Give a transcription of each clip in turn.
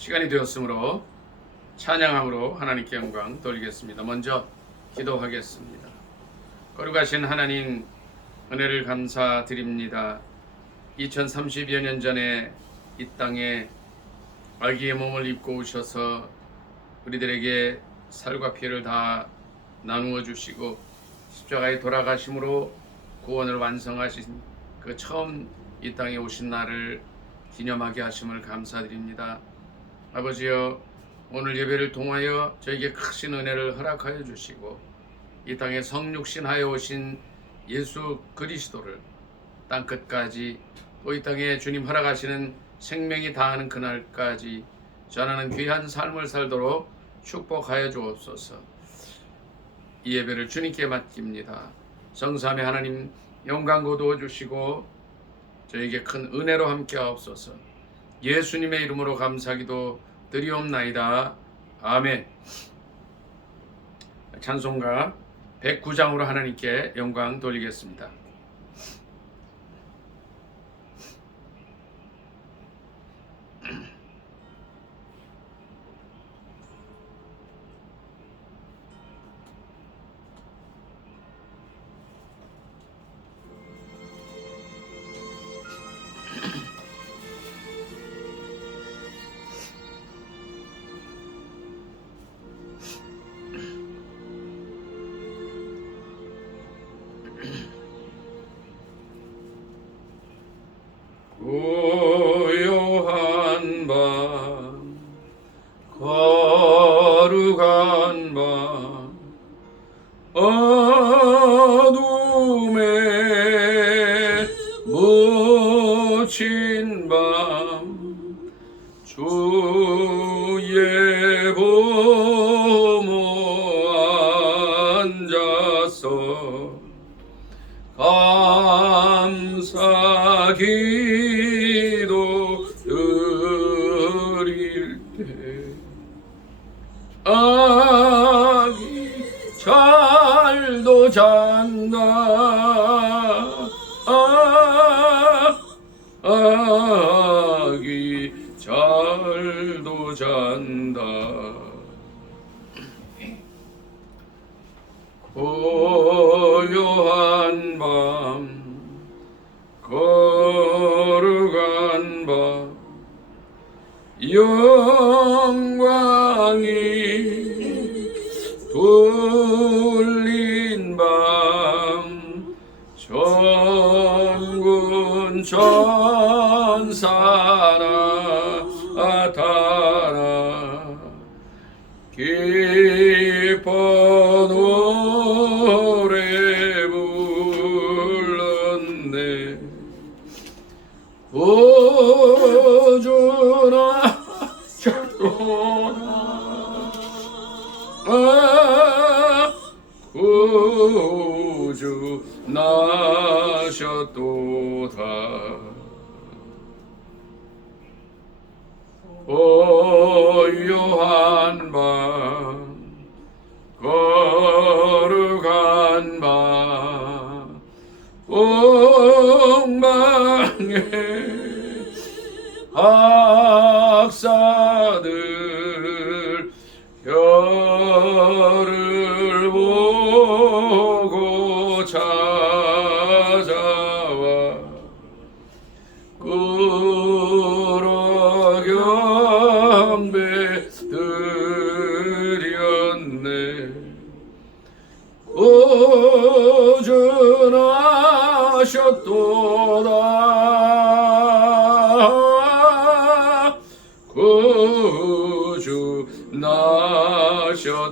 시간이 되었으므로 찬양함으로 하나님께 영광 돌리겠습니다. 먼저 기도하겠습니다. 거룩하신 하나님, 은혜를 감사드립니다. 2030여 년 전에 이 땅에 아기의 몸을 입고 오셔서 우리들에게 살과 피를 다 나누어 주시고 십자가에 돌아가심으로 구원을 완성하신 그 처음 이 땅에 오신 날을 기념하게 하심을 감사드립니다. 아버지여, 오늘 예배를 통하여 저에게 크신 은혜를 허락하여 주시고 이 땅에 성육신하여 오신 예수 그리스도를 땅끝까지 또 이 땅에 주님 허락하시는 생명이 다하는 그날까지 전하는 귀한 삶을 살도록 축복하여 주옵소서. 이 예배를 주님께 맡깁니다. 성삼위 하나님 영광 거두어 주시고 저에게 큰 은혜로 함께 하옵소서. 예수님의 이름으로 감사기도 드리옵나이다. 아멘. 찬송가 109장으로 하나님께 영광 돌리겠습니다. 고요한 밤, 거룩한 밤, 어둠에 묻힌 밤, 주의 보모 앉아서 감사 기도 드릴 때 아기 잘도 잔다. 아기 잘도 잔다. 고요한 밤, 거룩한 밤, 영광이 둘린 밤, 천군 천사나 나타나 기뻐 노래 불렀네. 구주나 구주 나셨도다. 고요한 밤, 거룩한 밤, 엉망의 박사들 별을 보고 찾아와 끌어 경배 드렸네. 구주나셨도다. 구주 나셨도다.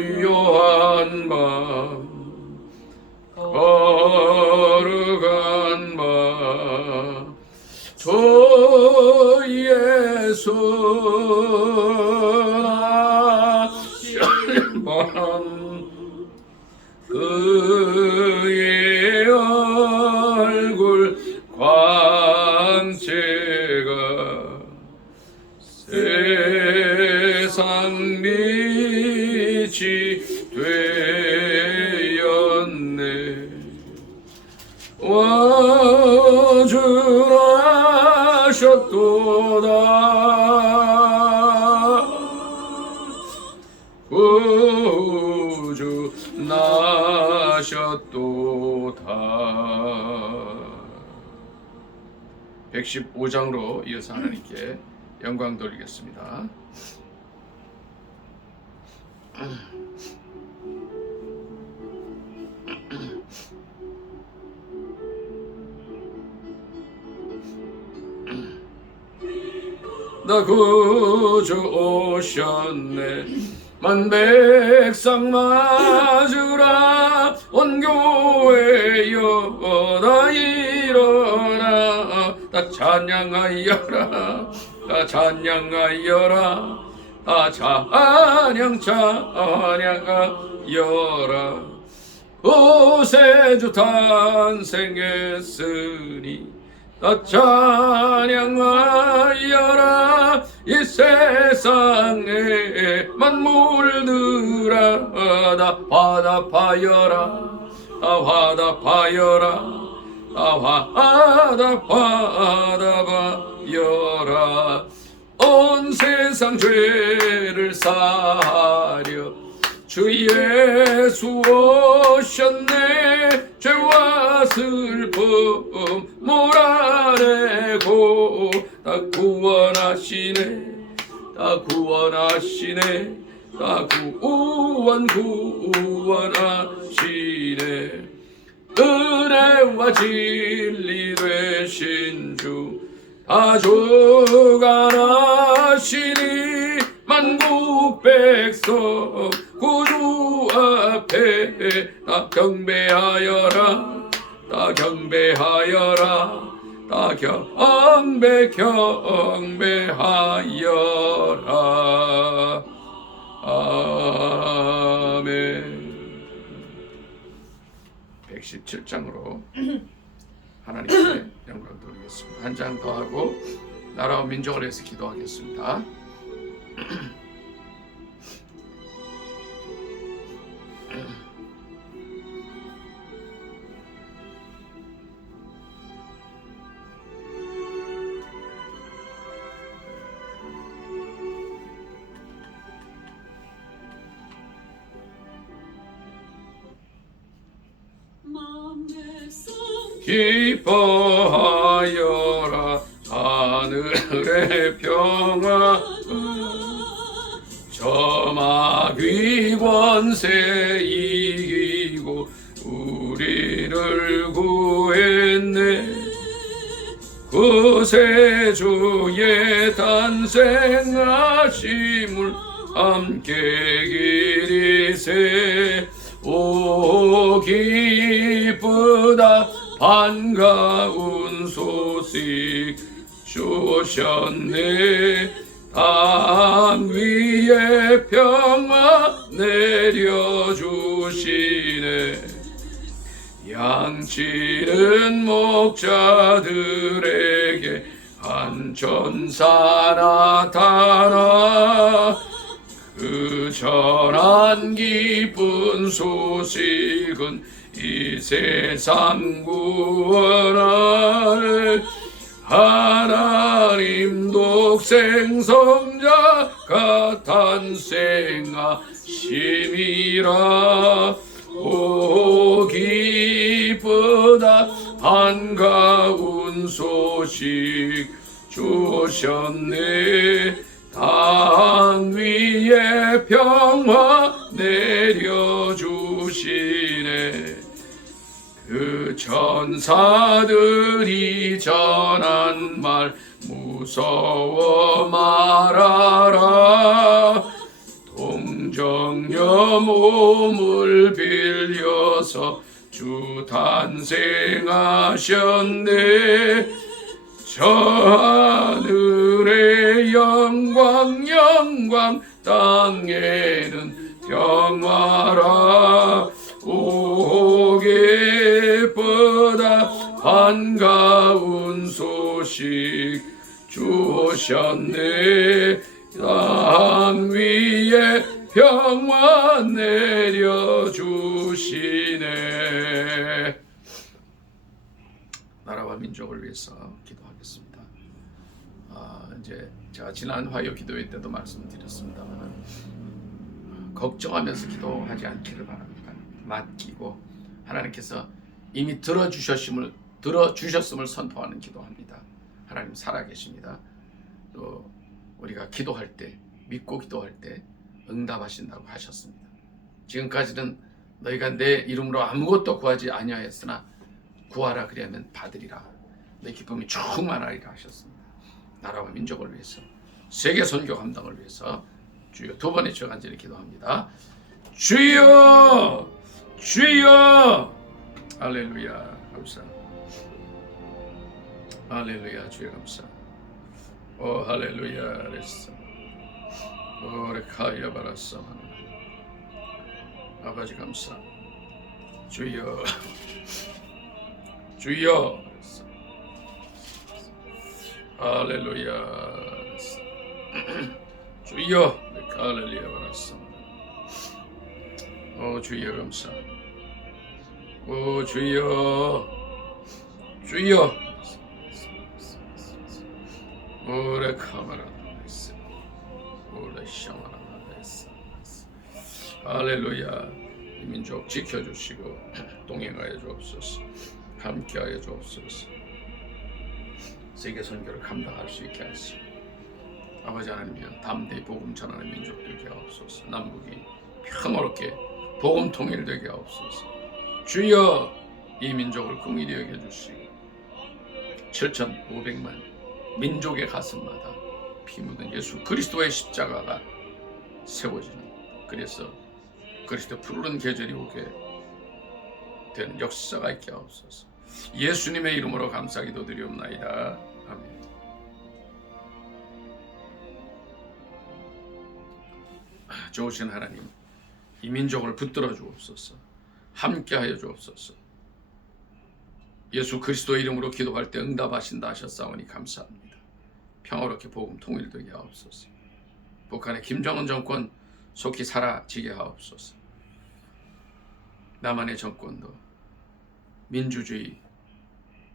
고요한 밤, 거룩한 밤, 주 예수 나신 밤, 그의 얼굴 광채가 세상 빛이 되었네. 와 구주 나셨도다 구주 나셨도다. 115장으로 이어서 하나님께 영광 돌리겠습니다. 나 구주 오셨네 만백성 맞으라 온 교회여 다 일어나 다 찬양하여라 다 찬양하여라 다 찬양하여라 구세주 탄생했으니 다 찬양하여라 이 세상에 만물들아 다 화답하여라 다 화답하여라 다 화답하여라 온 세상 죄를 사하려 주 예수 오셨네 죄와 슬픔 몰아내고 다 구원하시네 다 구원하시네 다 구원하시네 은혜와 진리 되신 주 다 주관하시니 만국 백성 구주 앞에 다 경배하여라 다 경배하여라 다 경배하여라. 아멘. 117장으로 하나님께 영광 돌리겠습니다. 한 장 더 하고 나라와 민족을 위해서 기도하겠습니다. 기뻐하여라 하늘의 평화 저 마귀 권세 이기고 우리를 구했네 구세주의 탄생하심을 함께 기리세 오 기쁘다 반가운 소식 주셨네 땅 위에 평화 내려주시네 양치는 목자들에게 한 천사 나타나 그 전한 기쁜 소식은 이 세상 구원할 하나님 독생 성자가 탄생하심이라 오 기쁘다 반가운 소식 주셨네 땅 위에 평화 내려주시네 그 천사들이 전한 말 무서워 말아라 동정녀 몸을 빌려서 주 탄생하셨네 저 하늘의 영광 영광 땅에는 평화라 오 기쁘다 반가운 소식 주셨네 땅 위에 평화 내려주시네 나라와 민족을 위해서 기도하겠습니다. 이제 제가 지난 화요 기도회 때도 말씀드렸습니다만 걱정하면서 기도하지 않기를 바랍니다. 맡기고 하나님께서 이미 들어주셨음을 선포하는 기도합니다. 하나님 살아계십니다. 또 우리가 기도할 때, 믿고 기도할 때 응답하신다고 하셨습니다. 지금까지는 너희가 내 이름으로 아무것도 구하지 아니하였으나 구하라 그리하면 받으리라. 내 기쁨이 충만하리라 하셨습니다. 나라와 민족을 위해서, 세계 선교 감당을 위해서 주여 두 번의 주여 간절히 기도합니다. 주여, 주여, 할렐루야, 감사. 할렐루야, 주여 감사. 오 할렐루야, 레스. 오 레카야 바라사. 아버지 감사. 주여, 주여. 할렐루야. 주여, 할렐루야 바라사. 오 주여 감사. 오 주여, 주여. 오래 카마라나데스, 오래 샤마라나데스. 할렐루야. 이 민족 지켜주시고 동행하여 주옵소서. 함께하여 주옵소서. 세계 선교를 감당할 수 있게 하시고 아버지 하나님이여 담대히 복음 전하는 민족 되게 하옵소서. 남북이 평화롭게 복음 통일되게 하옵소서. 주여 이 민족을 긍휼히 여겨주시고 7,500만 민족의 가슴마다 피 묻은 예수 그리스도의 십자가가 세워지는, 그래서 그리스도 푸르른 계절이 오게 되는 역사가 있게 하옵소서. 예수님의 이름으로 감사 기도드리옵나이다. 아멘. 좋으신 하나님, 이 민족을 붙들어 주옵소서. 함께하여 주옵소서. 예수 그리스도의 이름으로 기도할 때 응답하신다 하셨사오니 감사합니다. 평화롭게 복음 통일되게 하옵소서. 북한의 김정은 정권 속히 사라지게 하옵소서. 남한의 정권도 민주주의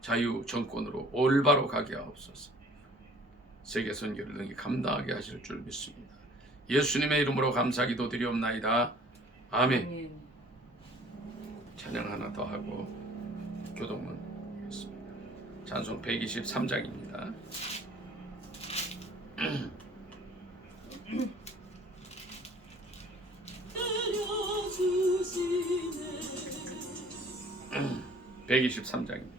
자유 정권으로 올바로 가게 하옵소서. 세계 선교를 능히 감당하게 하실 줄 믿습니다. 예수님의 이름으로 감사 기도드리옵나이다. 아멘. 찬양 하나 더 하고 교동문 하겠습니다. 찬송 123장입니다. 123장입니다.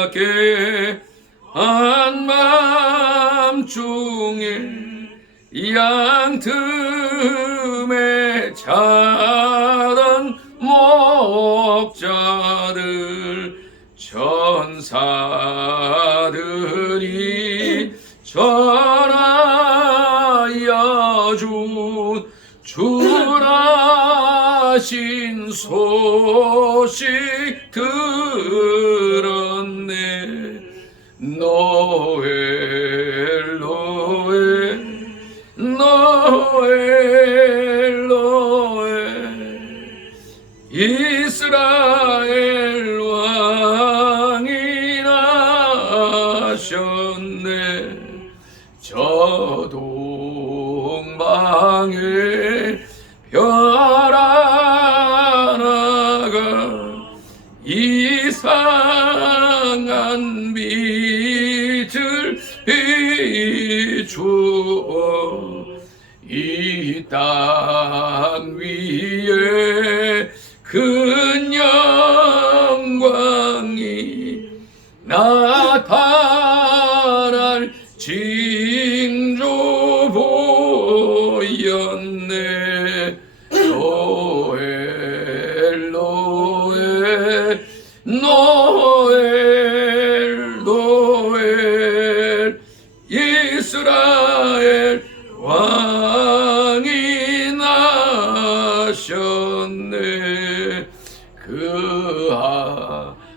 저들밖에 한밤중에 양 틈에 자던 목자들 천사들이 전하여 준 주라신 소식 들었네. 노엘 노엘 노엘 노엘 이스라엘 왕이 나셨네. 저 동방에 별 하나가 이상한 빛을 비추어 이 땅 위에 큰 영광이 나타날 징조 보였네. 노엘 노엘 노엘 노엘 이스라엘 왕이 나셨네. 그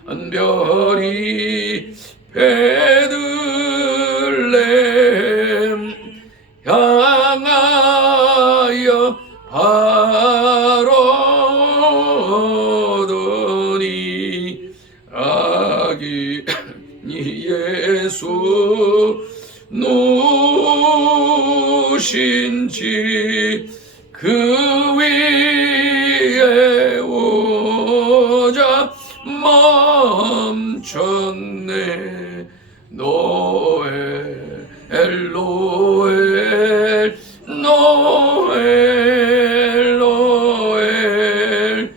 한 별이 베들레헴 향하여 바라오더니 아기 예수 누신지 그 위에 오자 멈췄네. 노엘 노엘 노엘 노엘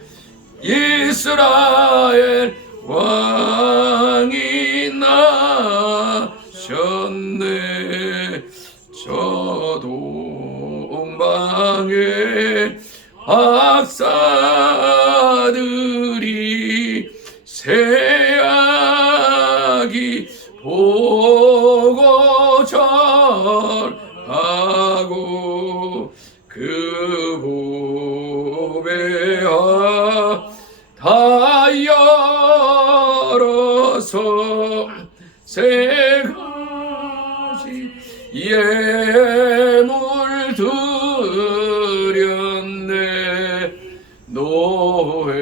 이스라엘 왕이 나셨네. 저 동방의 박사들이 새아기 보고 절하고 그 보배와 다 열어서 세 가지 예물 드렸네. 노엘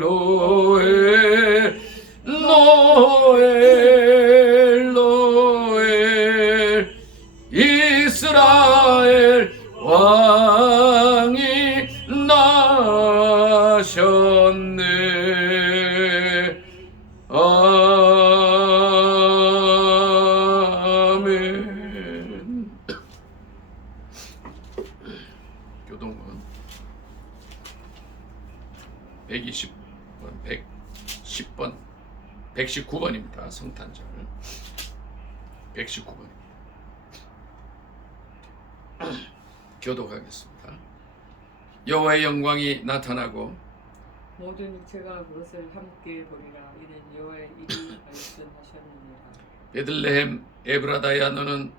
노엘 노엘 노엘 이스라엘 왕이 나셨네. 아멘. 교동은 120번, 110번, 119번입니다. 성탄절 119번입니다. 교독하겠습니다. 여호와의 영광이 나타나고 모든 육체가 그것을 함께 보리라. 이는 여호와의 일이 말씀하셨느니라. 베들레헴 에브라다야, 너는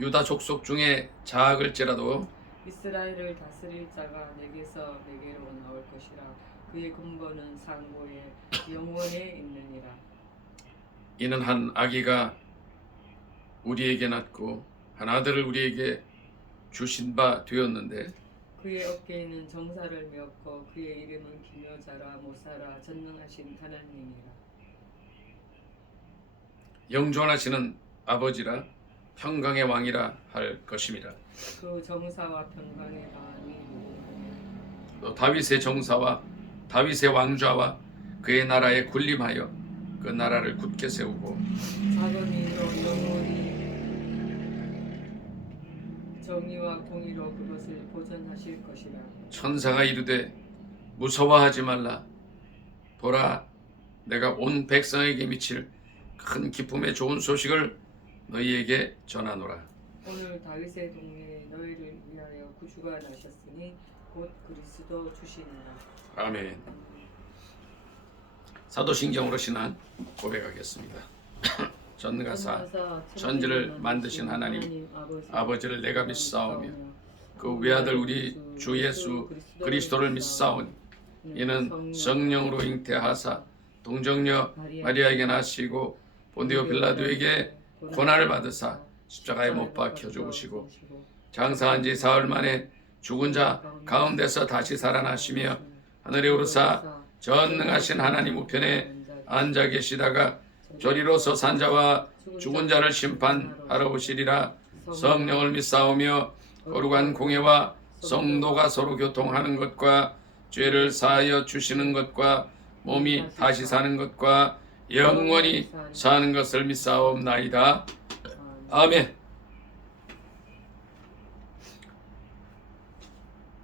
유다 족속 중에 작을지라도 이스라엘을 다스릴 자가 내게서 내게로 나올 것이라. 그의 근본은 상고에 영원에 있느니라. 이는 한 아기가 우리에게 낳고 한 아들을 우리에게 주신 바 되었는데 그의 어깨에는 정사를 메었고 그의 이름은 기묘자라 모사라 전능하신 하나님이라. 영존하시는 아버지라 평강의 왕이라 할 것임이라. 그 정사와 평강의 왕이 또 다윗의 정사와 다윗의 왕좌와 그의 나라에 군림하여 그 나라를 굳게 세우고 작은 이로 영원히 정의와 공의로 그것을 보존하실 것이라. 천사가 이르되 무서워하지 말라. 보라, 내가 온 백성에게 미칠 큰 기쁨의 좋은 소식을 너희에게 전하노라. 오늘 다윗의 동네에 너희를 위하여 구주가 나셨으니 곧 그리스도 주시니라. 아멘. 사도신경으로 신앙 고백하겠습니다. 전능하사 천지를 만드신 하나님 아버지를 내가 믿사오며 그 외아들 우리 주 예수 그리스도를 믿사오니 이는 성령으로 잉태하사 동정녀 마리아에게 나시고 본디오 빌라도에게 고난을 받으사 십자가에 못 박혀 죽으시고 장사한 지 사흘 만에 죽은 자 가운데서 다시 살아나시며 하늘에 오르사 전능하신 하나님 우편에 앉아 계시다가 저리로서 산자와 죽은 자를 심판하러 오시리라. 성령을 믿사오며 거룩한 공예와 성도가 서로 교통하는 것과 죄를 사하여 주시는 것과 몸이 다시 사는 것과 영원히 사는 것을 믿사옵나이다. 아멘.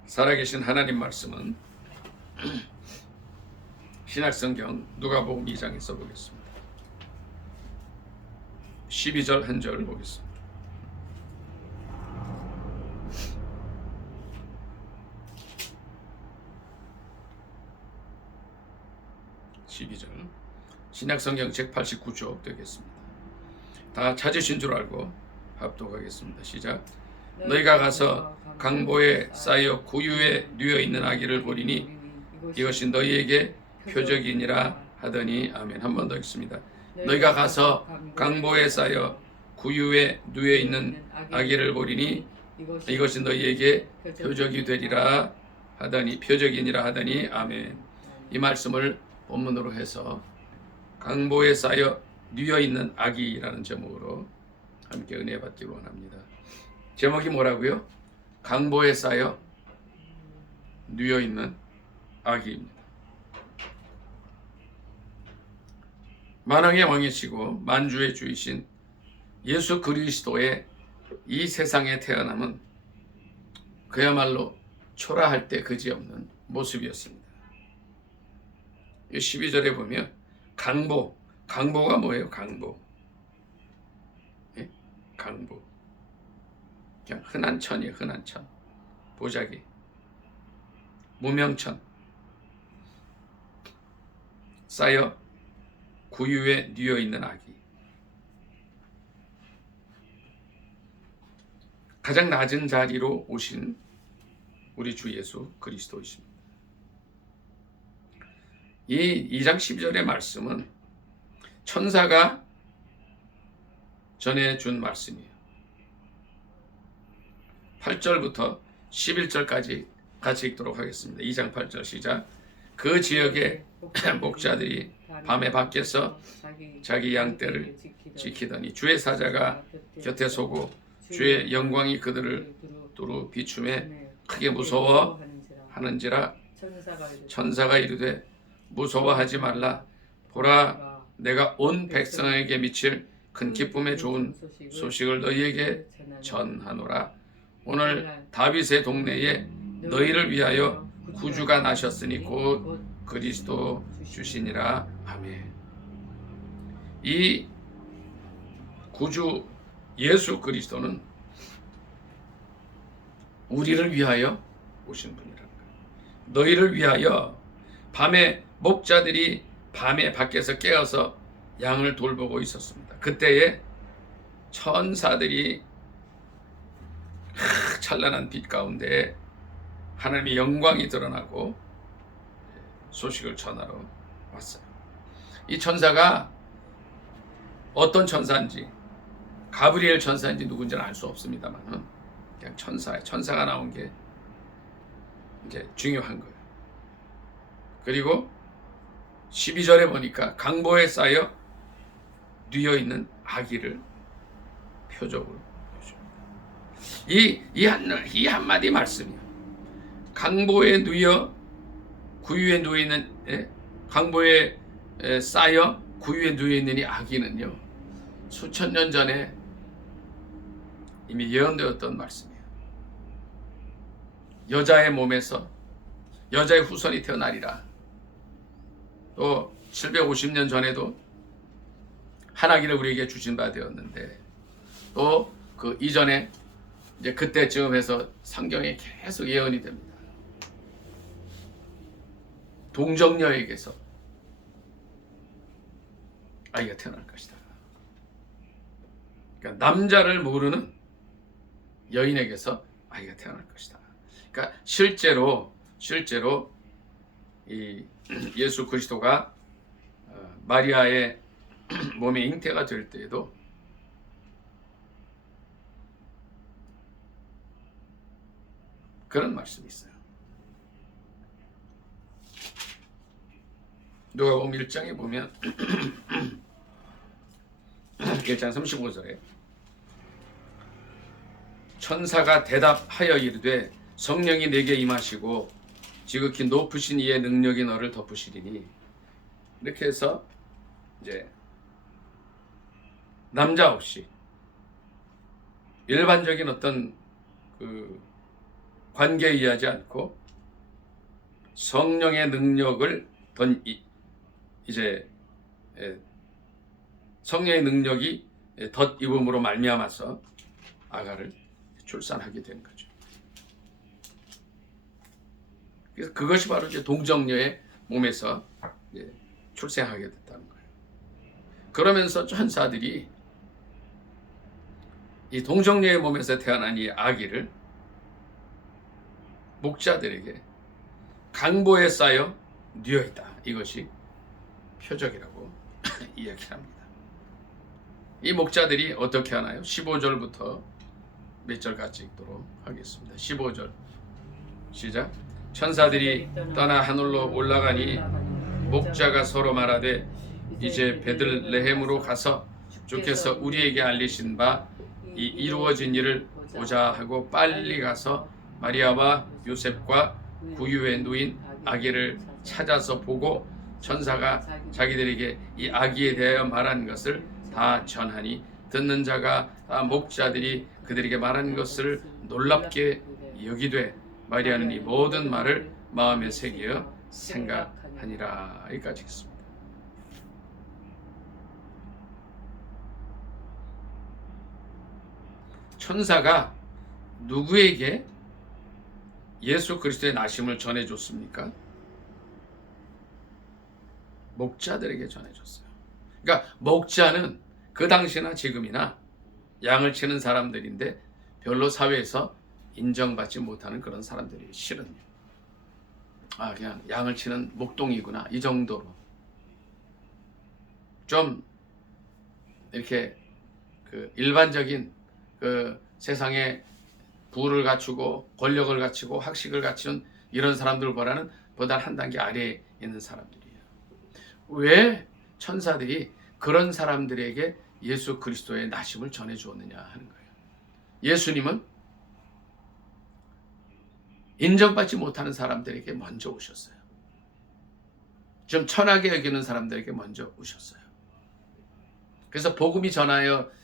살아계신 하나님 말씀은 신약성경 누가복음 2장에서 보겠습니다. 12절 한 절 보겠습니다. 신약성경 책 89쪽 되겠습니다. 다 찾으신 줄 알고 합독하겠습니다. 시작. 너희가 가서 강보에 쌓여 구유에 뉘어 있는 아기를 보리니 이것이 너희에게 표적이니라 하더니 아멘. 한 번 더 읽습니다. 너희가 가서 강보에 쌓여 구유에 누워 있는 아기를 보리니 이것이 너희에게 표적이 되리라 하더니 표적이니라 하더니 아멘. 이 말씀을 본문으로 해서 강보에 쌓여 누워 있는 아기라는 제목으로 함께 은혜 받기를 원합니다. 제목이 뭐라고요? 강보에 쌓여 누워 있는 아기입니다. 만왕의 왕이시고 만주의 주이신 예수 그리스도의 이 세상에 태어남은 그야말로 초라할 때 그지없는 모습이었습니다. 12절에 보면 강보가 뭐예요? 강보. 예? 강보. 그냥 흔한 천이에요. 흔한 천. 보자기. 무명천. 쌓여 구유에 누워 있는 아기. 가장 낮은 자리로 오신 우리 주 예수 그리스도이십니다. 이 2장 12절의 말씀은 천사가 전해준 말씀이에요. 8절부터 11절까지 같이 읽도록 하겠습니다. 2장 8절 시작. 그 지역의 목자들이 밤에 밖에서 자기 양떼를 지키더니 주의 사자가 곁에 서고 주의 영광이 그들을 두루 비춤에 크게 무서워하는지라. 천사가 이르되 무서워하지 말라. 보라, 내가 온 백성에게 미칠 큰 기쁨의 좋은 소식을 너희에게 전하노라. 오늘 다윗의 동네에 너희를 위하여 구주가 나셨으니 곧 그리스도 주시니라. 아멘. 이 구주 예수 그리스도는 우리를 위하여 오신 분이라는 거예요. 너희를 위하여 밤에 목자들이 밤에 밖에서 깨어서 양을 돌보고 있었습니다. 그때에 천사들이 찬란한 빛 가운데 하나님의 영광이 드러나고 소식을 전하러 왔어요. 이 천사가 어떤 천사인지, 가브리엘 천사인지 누군지는 알 수 없습니다만 그냥 천사가 나온 게 이제 중요한 거예요. 그리고 12절에 보니까 강보에 쌓여 누워 있는 아기를 표적으로 보여줍니다. 이 한마디 말씀이요. 강보에 구유에 누워 있는 강보에 쌓여 구유에 누워 있는 이 아기는요, 수천 년 전에 이미 예언되었던 말씀이에요. 여자의 몸에서 여자의 후손이 태어나리라. 또 750년 전에도 한 아기를 우리에게 주신 바 되었는데, 또 그 이전에 이제 그때쯤 해서 성경에 계속 예언이 됩니다. 동정녀에게서 아이가 태어날 것이다. 그러니까 남자를 모르는 여인에게서 아이가 태어날 것이다. 그러니까 실제로 이 예수 그리스도가 마리아의 몸에 잉태가 될 때에도 그런 말씀이 있어요. 누가복음 1장에 보면 1장 35절에 천사가 대답하여 이르되 성령이 내게 임하시고 지극히 높으신 이의 능력이 너를 덮으시리니, 이렇게 해서 이제 남자 없이 일반적인 어떤 그 관계에 의하지 않고 성령의 능력을 이제 성령의 능력이 덧입음으로 말미암아서 아가를 출산하게 된 거죠. 그래서 그것이 바로 이제 동정녀의 몸에서 출생하게 됐다는 거예요. 그러면서 천사들이 이 동정녀의 몸에서 태어난 이 아기를 목자들에게 강보에 쌓여 뉘어있다. 이것이 표적이라고 이야기합니다. 이 목자들이 어떻게 하나요? 15절부터 몇 절 같이 읽도록 하겠습니다. 15절 시작. 천사들이 떠나 하늘로 올라가니 목자가 서로 말하되 이제 베들레헴으로 가서 주께서 우리에게 알리신 바 이 이루어진 일을 보자 하고 빨리 가서 마리아와 요셉과 구유에 누인 아기를 찾아서 보고 천사가 자기들에게 이 아기에 대하여 말한 것을 다 전하니 듣는 자가 다 목자들이 그들에게 말한 것을 놀랍게 여기되 마리아는 이 모든 말을 마음에 새겨 생각하니라. 여기까지 있습니다. 천사가 누구에게 예수 그리스도의 나심을 전해줬습니까? 목자들에게 전해줬어요. 그러니까 목자는 그 당시나 지금이나 양을 치는 사람들인데 별로 사회에서 인정받지 못하는 그런 사람들이 실은요. 그냥 양을 치는 목동이구나, 이 정도로 좀 이렇게 그 일반적인 그 세상에 부를 갖추고 권력을 갖추고 학식을 갖춘 이런 사람들보다는 보다 한 단계 아래에 있는 사람들이에요. 왜 천사들이 그런 사람들에게 예수 그리스도의 나심을 전해 주었느냐 하는 거예요. 예수님은 인정받지 못하는 사람들에게 먼저 오셨어요. 좀 천하게 여기는 사람들에게 먼저 오셨어요. 그래서 복음이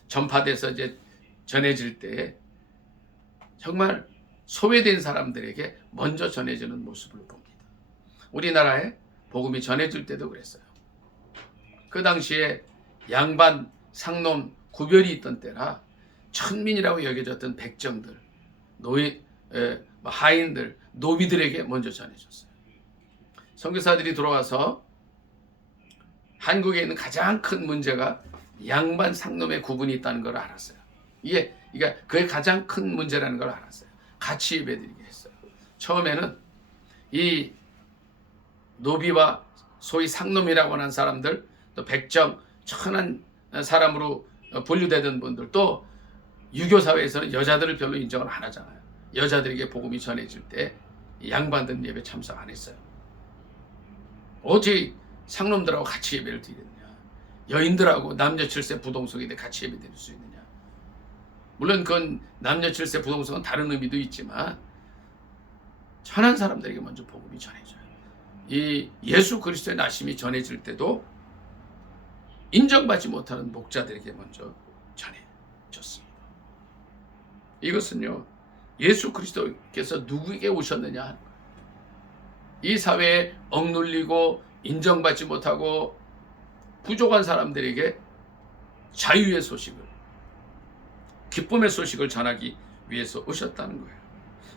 전파돼서 이제 전해질 때 정말 소외된 사람들에게 먼저 전해지는 모습을 봅니다. 우리나라에 복음이 전해질 때도 그랬어요. 그 당시에 양반, 상놈 구별이 있던 때라 천민이라고 여겨졌던 백정들, 하인들, 노비들에게 먼저 전해졌어요. 선교사들이 들어와서 한국에 있는 가장 큰 문제가 양반, 상놈의 구분이 있다는 걸 알았어요. 이게 그게 가장 큰 문제라는 걸 알았어요. 같이 예배드리게 했어요. 처음에는 이 노비와 소위 상놈이라고 하는 사람들, 또 백정, 천한 사람으로 분류되던 분들, 또 유교 사회에서는 여자들을 별로 인정을 안 하잖아요. 여자들에게 복음이 전해질 때 양반들은 예배 참석 안 했어요. 어찌 상놈들하고 같이 예배를 드리느냐, 여인들하고 남녀 7세 부동석인데 같이 예배 드릴 수 있느냐. 물론 그건 남녀 7세 부동석은 다른 의미도 있지만 천한 사람들에게 먼저 복음이 전해져요. 이 예수 그리스도의 나심이 전해질 때도 인정받지 못하는 목자들에게 먼저 전해졌습니다. 이것은요, 예수 그리스도께서 누구에게 오셨느냐 하는 거예요. 이 사회에 억눌리고 인정받지 못하고 부족한 사람들에게 자유의 소식을, 기쁨의 소식을 전하기 위해서 오셨다는 거예요.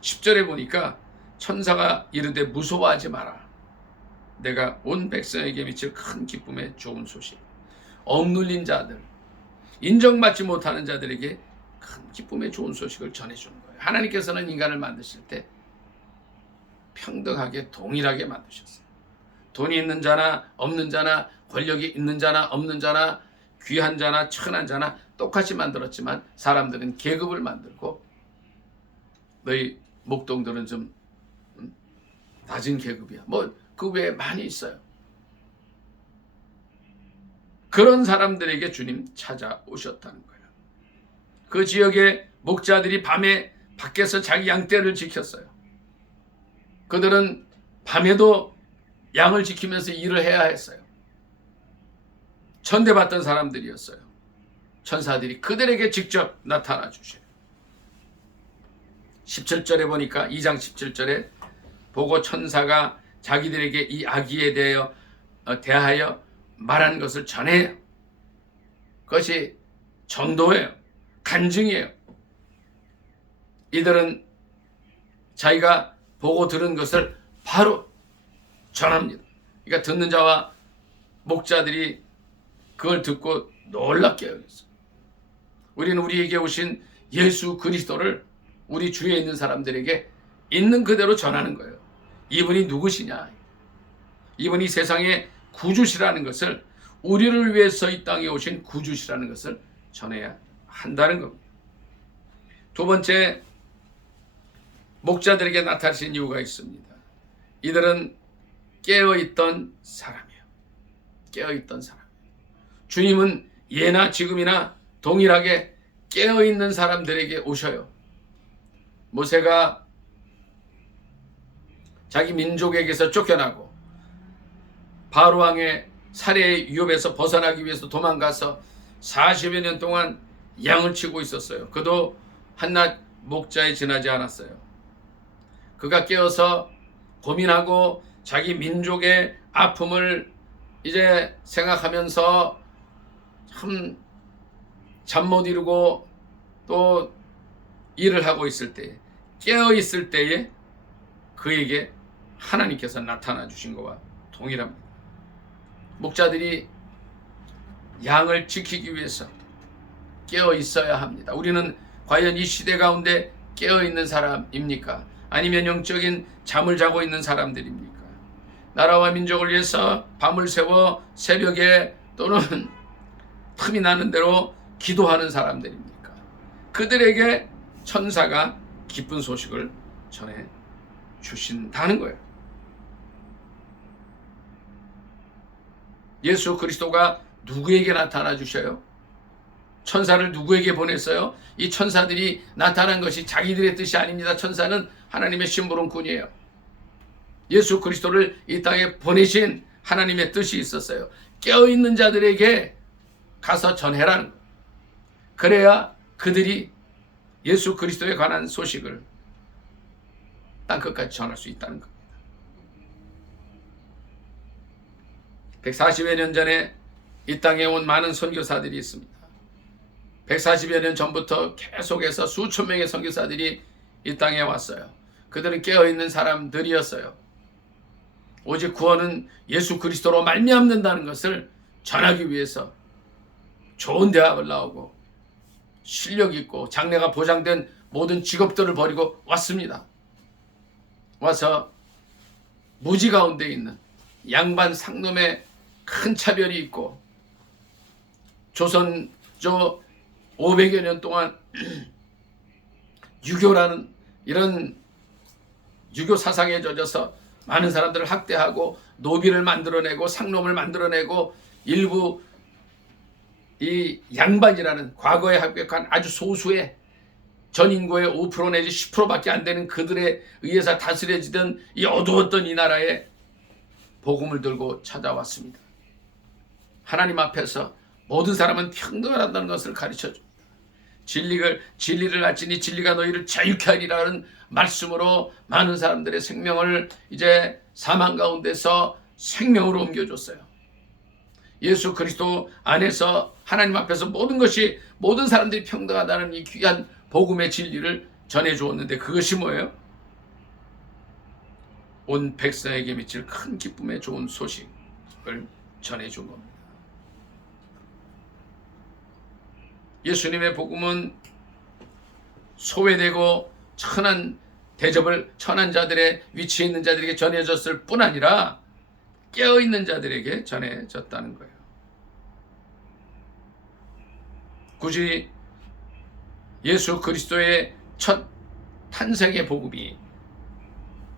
10절에 보니까 천사가 이르되 무서워하지 마라. 내가 온 백성에게 미칠 큰 기쁨의 좋은 소식. 억눌린 자들, 인정받지 못하는 자들에게 큰 기쁨의 좋은 소식을 전해주는 거예요. 하나님께서는 인간을 만드실 때 평등하게 동일하게 만드셨어요. 돈이 있는 자나 없는 자나, 권력이 있는 자나 없는 자나, 귀한 자나 천한 자나 똑같이 만들었지만 사람들은 계급을 만들고, 너희 목동들은 좀 낮은 계급이야, 그 외에 많이 있어요. 그런 사람들에게 주님 찾아오셨다는 거예요. 그 지역의 목자들이 밤에 밖에서 자기 양떼를 지켰어요. 그들은 밤에도 양을 지키면서 일을 해야 했어요. 천대받던 사람들이었어요. 천사들이 그들에게 직접 나타나 주셔요. 17절에 보니까 2장 17절에 보고 천사가 자기들에게 이 아기에 대하여 말한 것을 전해요. 그것이 전도예요. 간증이에요. 이들은 자기가 보고 들은 것을 바로 전합니다. 그러니까 듣는 자와 목자들이 그걸 듣고 놀랍게 여겼어요. 우리는 우리에게 오신 예수 그리스도를 우리 주위에 있는 사람들에게 있는 그대로 전하는 거예요. 이분이 누구시냐? 이분이 세상의 구주시라는 것을, 우리를 위해서 이 땅에 오신 구주시라는 것을 전해야 한다는 겁니다. 두 번째, 목자들에게 나타나신 이유가 있습니다. 이들은 깨어있던 사람이에요. 깨어있던 사람. 주님은 예나 지금이나 동일하게 깨어있는 사람들에게 오셔요. 모세가 자기 민족에게서 쫓겨나고 바로왕의 살해의 위협에서 벗어나기 위해서 도망가서 40여 년 동안 양을 치고 있었어요. 그도 한낱 목자에 지나지 않았어요. 그가 깨어서 고민하고 자기 민족의 아픔을 이제 생각하면서 참 잠 못 이루고 또 일을 하고 있을 때, 깨어 있을 때에 그에게 하나님께서 나타나 주신 것과 동일합니다. 목자들이 양을 지키기 위해서 깨어 있어야 합니다. 우리는 과연 이 시대 가운데 깨어 있는 사람입니까? 아니면 영적인 잠을 자고 있는 사람들입니까? 나라와 민족을 위해서 밤을 새워 새벽에 또는 틈이 나는 대로 기도하는 사람들입니까? 그들에게 천사가 기쁜 소식을 전해 주신다는 거예요. 예수 그리스도가 누구에게 나타나 주셔요? 천사를 누구에게 보냈어요? 이 천사들이 나타난 것이 자기들의 뜻이 아닙니다. 천사는 하나님의 심부름꾼이에요. 예수 그리스도를 이 땅에 보내신 하나님의 뜻이 있었어요. 깨어있는 자들에게 가서 전해라는 거예요. 그래야 그들이 예수 그리스도에 관한 소식을 땅끝까지 전할 수 있다는 겁니다. 140여 년 전에 이 땅에 온 많은 선교사들이 있습니다. 140여 년 전부터 계속해서 수천 명의 선교사들이 이 땅에 왔어요. 그들은 깨어있는 사람들이었어요. 오직 구원은 예수 그리스도로 말미암는다는 것을 전하기 위해서 좋은 대학을 나오고 실력 있고 장래가 보장된 모든 직업들을 버리고 왔습니다. 와서 무지 가운데 있는 양반 상놈의 큰 차별이 있고 조선조 500여 년 동안 유교라는 이런 유교 사상에 젖어서 많은 사람들을 학대하고 노비를 만들어내고 상놈을 만들어내고 일부 이 양반이라는 과거에 합격한 아주 소수의 전 인구의 5% 내지 10%밖에 안 되는 그들에 의해서 다스려지던 이 어두웠던 이 나라에 복음을 들고 찾아왔습니다. 하나님 앞에서 모든 사람은 평등하다는 것을 가르쳐줍니다. 진리를 알지니 진리가 너희를 자유케 하리라는 말씀으로 많은 사람들의 생명을 이제 사망 가운데서 생명으로 옮겨줬어요. 예수 그리스도 안에서 하나님 앞에서 모든 사람들이 평등하다는 이 귀한 복음의 진리를 전해주었는데 그것이 뭐예요? 온 백성에게 미칠 큰 기쁨의 좋은 소식을 전해준 겁니다. 예수님의 복음은 소외되고 천한 대접을 천한 자들의 위치에 있는 자들에게 전해졌을 뿐 아니라 깨어있는 자들에게 전해졌다는 거예요. 굳이 예수 그리스도의 첫 탄생의 복음이,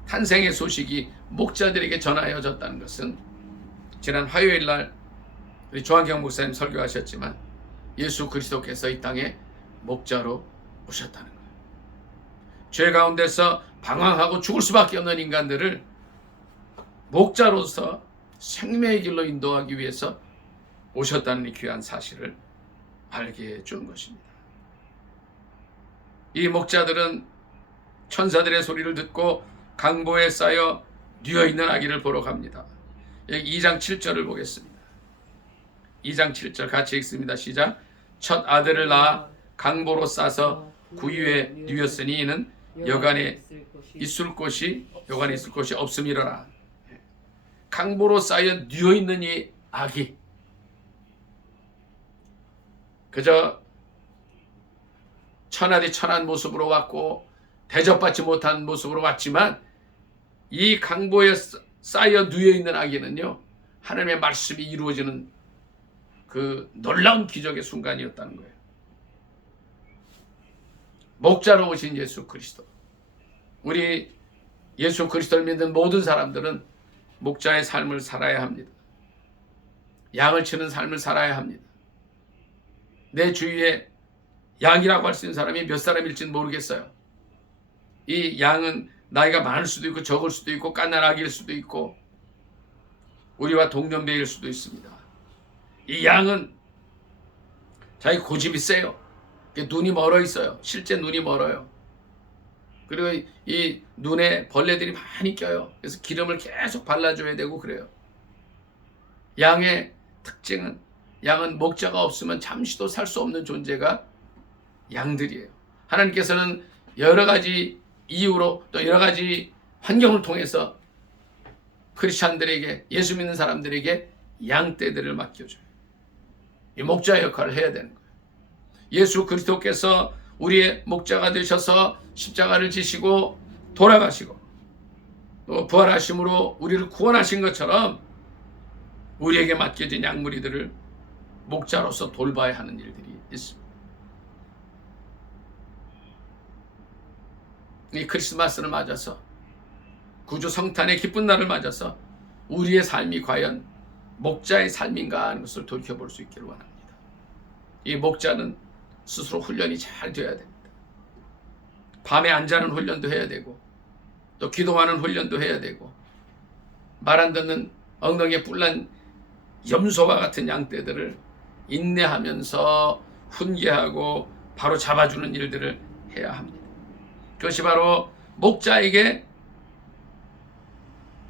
탄생의 소식이 목자들에게 전하여졌다는 것은 지난 화요일 날 우리 조한경 목사님 설교하셨지만 예수 그리스도께서 이 땅에 목자로 오셨다는 거예요. 죄 가운데서 방황하고 죽을 수밖에 없는 인간들을 목자로서 생명의 길로 인도하기 위해서 오셨다는 이 귀한 사실을 알게 해준 것입니다. 이 목자들은 천사들의 소리를 듣고 강보에 쌓여 뉘어있는 아기를 보러 갑니다. 여기 2장 7절을 보겠습니다. 2장 7절 같이 읽습니다. 시작. 첫 아들을 낳아 강보로 싸서 구유에 뉘었으니 이는 여간에 있을 곳이 없음이로라. 강보로 쌓여 뉘어있는 이 아기, 그저 천하디 천한 모습으로 왔고 대접받지 못한 모습으로 왔지만 이 강보에 쌓여 누여 있는 아기는요, 하나님의 말씀이 이루어지는 그 놀라운 기적의 순간이었다는 거예요. 목자로 오신 예수 그리스도. 우리 예수 그리스도를 믿는 모든 사람들은 목자의 삶을 살아야 합니다. 양을 치는 삶을 살아야 합니다. 내 주위에 양이라고 할 수 있는 사람이 몇 사람일지는 모르겠어요. 이 양은 나이가 많을 수도 있고 적을 수도 있고 깐난 아기일 수도 있고 우리와 동년배일 수도 있습니다. 이 양은 자기 고집이 세요. 눈이 멀어 있어요. 실제 눈이 멀어요. 그리고 이 눈에 벌레들이 많이 껴요. 그래서 기름을 계속 발라줘야 되고 그래요. 양의 특징은, 양은 목자가 없으면 잠시도 살 수 없는 존재가 양들이에요. 하나님께서는 여러 가지 이유로 또 여러 가지 환경을 통해서 크리스찬들에게, 예수 믿는 사람들에게 양떼들을 맡겨줘요. 이 목자 역할을 해야 되는 거예요. 예수 그리스도께서 우리의 목자가 되셔서 십자가를 지시고 돌아가시고 또 부활하심으로 우리를 구원하신 것처럼 우리에게 맡겨진 양무리들을 목자로서 돌봐야 하는 일들이 있습니다. 이 크리스마스를 맞아서, 구주 성탄의 기쁜 날을 맞아서 우리의 삶이 과연 목자의 삶인가 하는 것을 돌이켜볼 수 있기를 원합니다. 이 목자는 스스로 훈련이 잘 되어야 됩니다. 밤에 안 자는 훈련도 해야 되고 또 기도하는 훈련도 해야 되고 말 안 듣는 엉덩이에 뿔난 염소와 같은 양떼들을 인내하면서 훈계하고 바로 잡아주는 일들을 해야 합니다. 그것이 바로 목자에게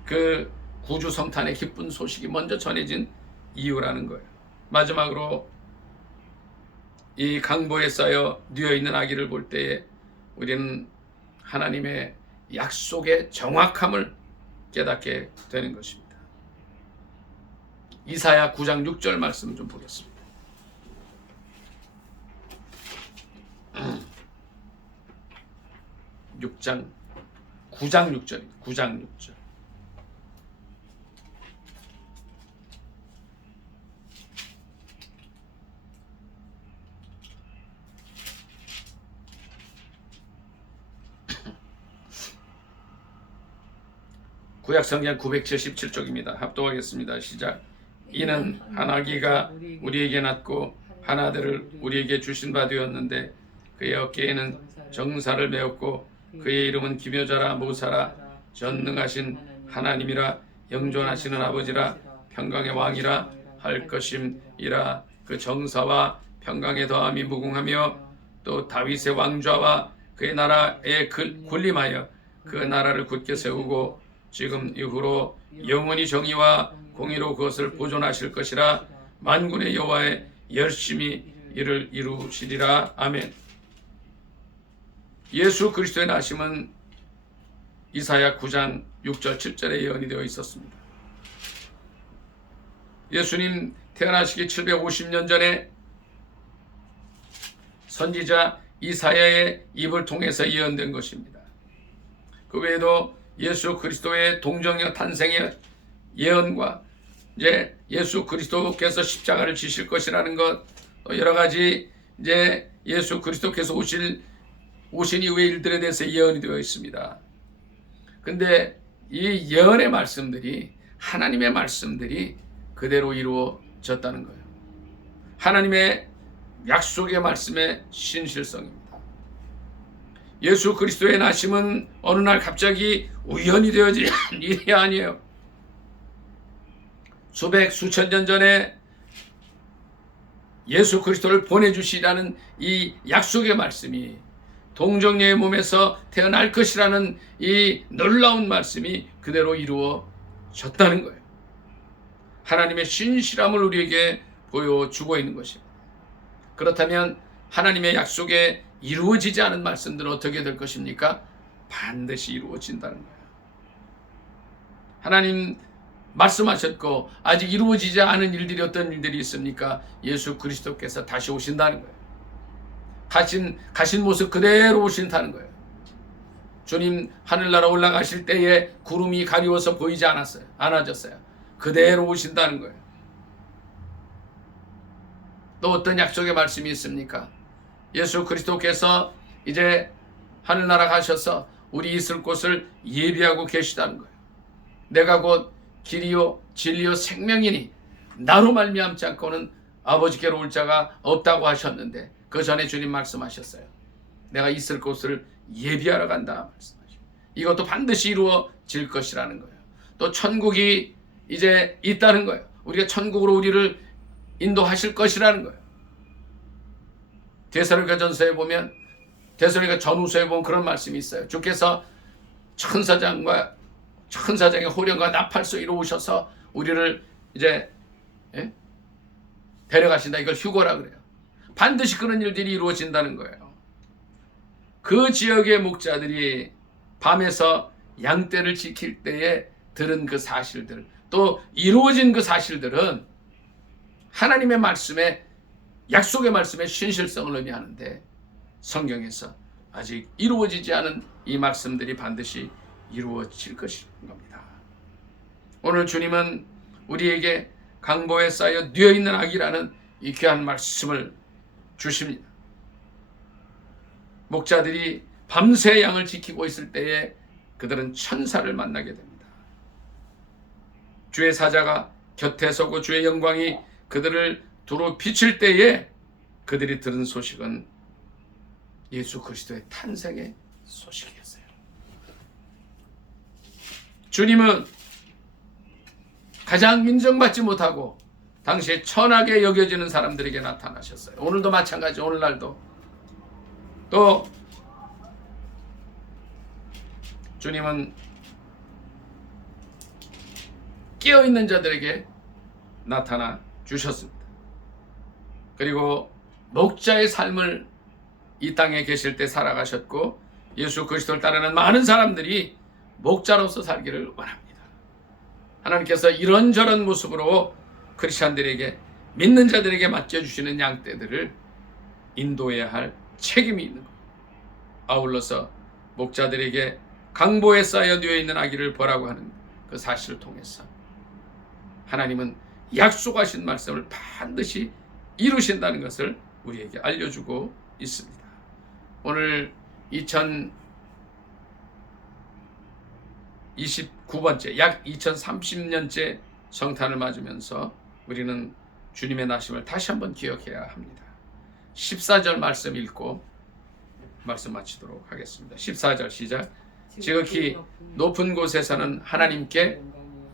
그 구주 성탄의 기쁜 소식이 먼저 전해진 이유라는 거예요. 마지막으로 이 강보에 쌓여 누워있는 아기를 볼 때에 우리는 하나님의 약속의 정확함을 깨닫게 되는 것입니다. 이사야 9장 6절 말씀 좀 보겠습니다. 9장 6절입니다. 9장 6절. 구약성경 977쪽입니다. 합독하겠습니다. 시작. 이는 한 아기가 우리에게 낳고 한 아들을 우리에게 주신 바 되었는데 그의 어깨에는 정사를 메었고 그의 이름은 기묘자라 모사라 전능하신 하나님이라 영존하시는 아버지라 평강의 왕이라 할 것임이라. 그 정사와 평강의 더함이 무궁하며 또 다윗의 왕좌와 그의 나라에 군림하여 그 나라를 굳게 세우고 지금 이후로 영원히 정의와 공의로 그것을 보존하실 것이라. 만군의 여호와의 열심히 이를 이루시리라. 아멘. 예수 그리스도의 나심은 이사야 9장 6절 7절에 예언이 되어 있었습니다. 예수님 태어나시기 750년 전에 선지자 이사야의 입을 통해서 예언된 것입니다. 그 외에도 예수 그리스도의 동정녀 탄생의 예언과 이제 예수 그리스도께서 십자가를 지실 것이라는 것, 또 여러 가지 이제 예수 그리스도께서 오신 이후의 일들에 대해서 예언이 되어 있습니다. 근데 이 예언의 말씀들이, 하나님의 말씀들이 그대로 이루어졌다는 거예요. 하나님의 약속의 말씀의 신실성입니다. 예수 그리스도의 나심은 어느 날 갑자기 우연히 되어진 일이 아니에요. 수천 년 전에 예수 그리스도를 보내주시라는 이 약속의 말씀이, 동정녀의 몸에서 태어날 것이라는 이 놀라운 말씀이 그대로 이루어졌다는 거예요. 하나님의 신실함을 우리에게 보여주고 있는 것입니다. 그렇다면 하나님의 약속에 이루어지지 않은 말씀들은 어떻게 될 것입니까? 반드시 이루어진다는 거예요. 하나님 말씀하셨고 아직 이루어지지 않은 일들이 어떤 일들이 있습니까? 예수 그리스도께서 다시 오신다는 거예요. 가신 모습 그대로 오신다는 거예요. 주님 하늘나라 올라가실 때에 구름이 가리워서 보이지 않아졌어요. 그대로 오신다는 거예요. 또 어떤 약속의 말씀이 있습니까? 예수 그리스도께서 이제 하늘나라 가셔서 우리 있을 곳을 예비하고 계시다는 거예요. 내가 곧 길이요 진리요 생명이니 나로 말미암지 않고는 아버지께로 올 자가 없다고 하셨는데, 그 전에 주님 말씀하셨어요. 내가 있을 곳을 예비하러 간다 말씀하시고, 이것도 반드시 이루어질 것이라는 거예요. 또 천국이 이제 있다는 거예요. 우리가 천국으로 우리를 인도하실 것이라는 거예요. 데살로니가전서에 보면, 데살로니가 전후서에 보면 그런 말씀이 있어요. 주께서 천사장의 호령과 나팔소리로 오셔서 우리를 이제 데려가신다. 이걸 휴거라 그래요. 반드시 그런 일들이 이루어진다는 거예요. 그 지역의 목자들이 밤에서 양떼를 지킬 때에 들은 그 사실들, 또 이루어진 그 사실들은 하나님의 말씀에, 약속의 말씀의 신실성을 의미하는데, 성경에서 아직 이루어지지 않은 이 말씀들이 반드시 이루어질 것인 겁니다. 오늘 주님은 우리에게 강보에 쌓여 뉘어있는 악이라는 이 귀한 말씀을 주십니다. 목자들이 밤새 양을 지키고 있을 때에 그들은 천사를 만나게 됩니다. 주의 사자가 곁에 서고 주의 영광이 그들을 두루 비칠 때에 그들이 들은 소식은 예수 그리스도의 탄생의 소식이었어요. 주님은 가장 인정받지 못하고 당시에 천하게 여겨지는 사람들에게 나타나셨어요. 오늘도 마찬가지. 오늘날도 또 주님은 깨어있는 자들에게 나타나 주셨습니다. 그리고 목자의 삶을 이 땅에 계실 때 살아가셨고, 예수 그리스도를 따르는 많은 사람들이 목자로서 살기를 원합니다. 하나님께서 이런저런 모습으로 크리스찬들에게, 믿는 자들에게 맡겨주시는 양떼들을 인도해야 할 책임이 있는 거예요. 아울러서 목자들에게 강보에 쌓여 누워있는 아기를 보라고 하는 그 사실을 통해서 하나님은 약속하신 말씀을 반드시 이루신다는 것을 우리에게 알려주고 있습니다. 오늘 2029번째, 약 2030년째 성탄을 맞으면서 우리는 주님의 나심을 다시 한번 기억해야 합니다. 14절 말씀 읽고 말씀 마치도록 하겠습니다. 14절 시작. 지극히 높은 곳에서는 하나님께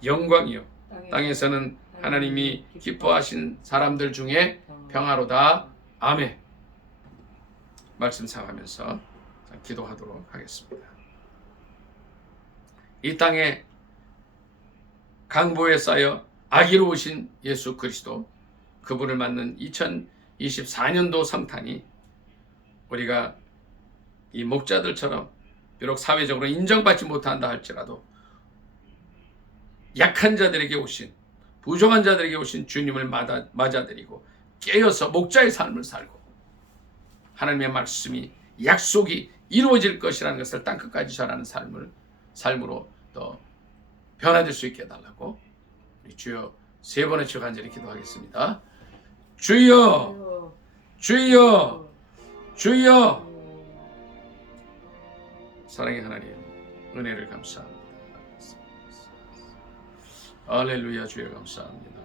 영광이요, 땅에서는 하나님이 기뻐하신 사람들 중에 평화로다. 아멘. 말씀 사가면서 기도하도록 하겠습니다. 이 땅에 강보에 쌓여 아기로 오신 예수 그리스도, 그분을 맞는 2024년도 성탄이 우리가 이 목자들처럼 비록 사회적으로 인정받지 못한다 할지라도 약한 자들에게 오신, 부족한 자들에게 오신 주님을 맞아들이고 깨어서 목자의 삶을 살고 하나님의 말씀이, 약속이 이루어질 것이라는 것을 땅끝까지 전하는 삶으로 또 변화될 수 있게 해달라고 우리 주여 세 번의 주 간절히 기도하겠습니다. 주여, 주여, 주여. 사랑의 하나님, 은혜를 감사합니다. 할렐루야. 주여 감사합니다.